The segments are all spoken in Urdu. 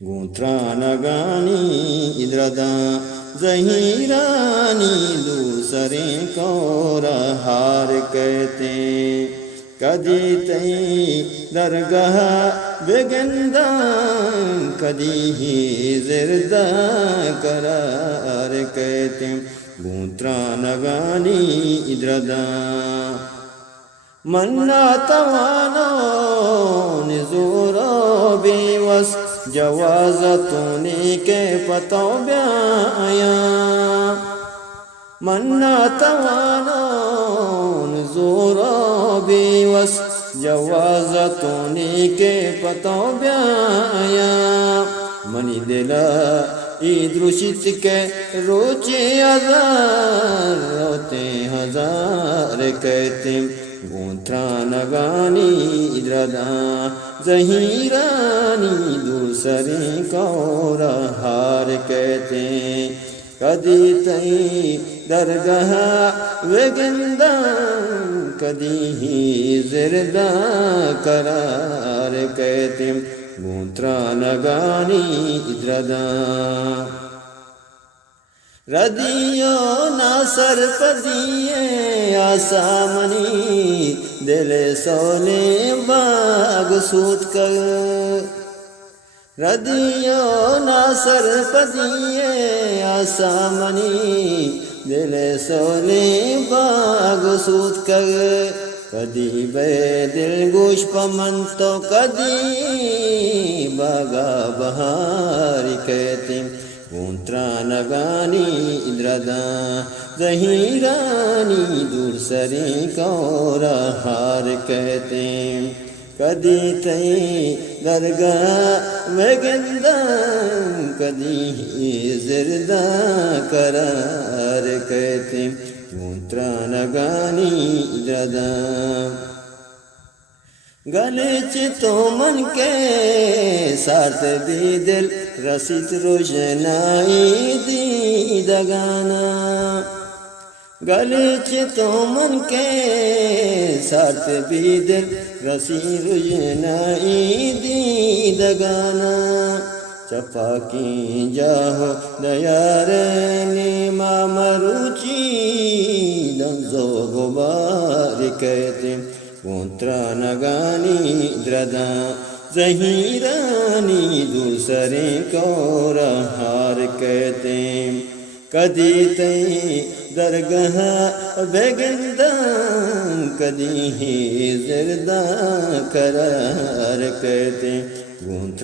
رانگانی رداں ظہیرانی دوسرے کو رہار کہتے کدی تئی درگاہ بگنداں کدی ہی زردہ کرار کہتے رانگانی رداں منا توانو نزورو بیوس جوازتونی کے پتو بیایا منا توانو نزورو بیوس جوازتونی کے پتو بیایا منی دلا ایدروشت کے روچے ہزار روتے ہزار کہتے رانگانی رداں ظہیرانی دوسرے کو رہار کہتے کدی تئی درگاہ وگنداں کدی ہی زردہ کرار کہتے رانگانی رداں ردیو ناصر پدیے آسامنی دل سولے باغ سوت کر ردیو ناصر پدیے آسامنی دل سولے باغ سوت کر کدی بے دل گوش پمن تو کدی باغا بہاری کہتے رانگانی رداں ظہیرانی دوسرے کو رہار کہتے کدی تئی درگاہ وگنداں کدی ہی زردہ کرار کہتے رانگانی رداں گلے تو من کے ساتھ بھی دل رسید روشنائی دیدگانا گلے تو من کے ساتھ بھی دل رسید روشنائی دیدگانا چپا کی جاہو دیار نیما مروچی دنزو غبار کہتے رانگانی رداں ظہیرانی دوسرے کو رہار کہتے کدی تئی درگاہ بگنداں کدی ہی زردہ کرار کہتے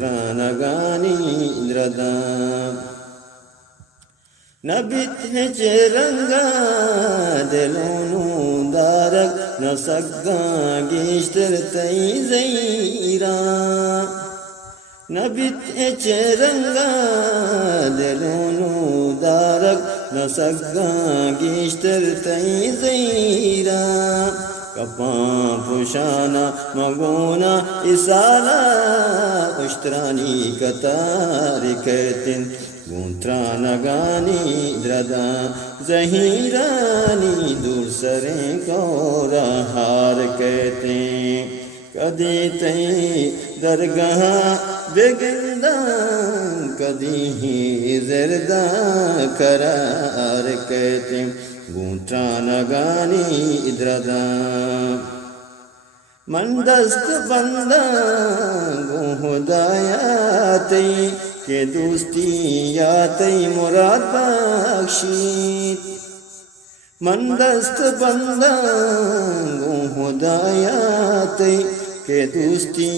رانگانی رداں نبت ہے چرنگا دلونو دارک نسگاں گیشتر تئی زیراں نبت ہے چرنگا دلونو دارک نسگاں گیشتر تئی زیراں کپاں پوشانا مگونا اسالا اشترانی کتار کہتے رانگانی رداں ظہیرانی دوسرے کو رہار کہتے کدی تئی درگاہ بگنداں کدی ہی زردہ کرار کہتے رانگانی رداں من دست بنداں ہدایاتی کہ دوستی یاتی مراد بخشید من دست بنداں ہدایاتی کہ دوستی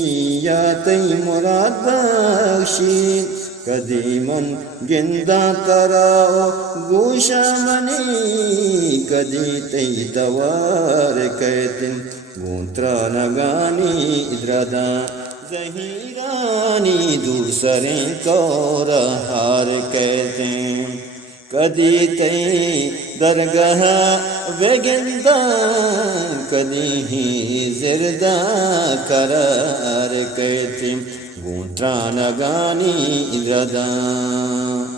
یاتی مراد بخشید کدی من گندہ کراؤ گوشہ منی کدی تی توار کہتے رانگانی رداں ظہیرانی دوسرے کو رہار کہتے کدی تئی درگاہ وگنداں کدی ہی زردہ کرار کہتے رانگانی رداں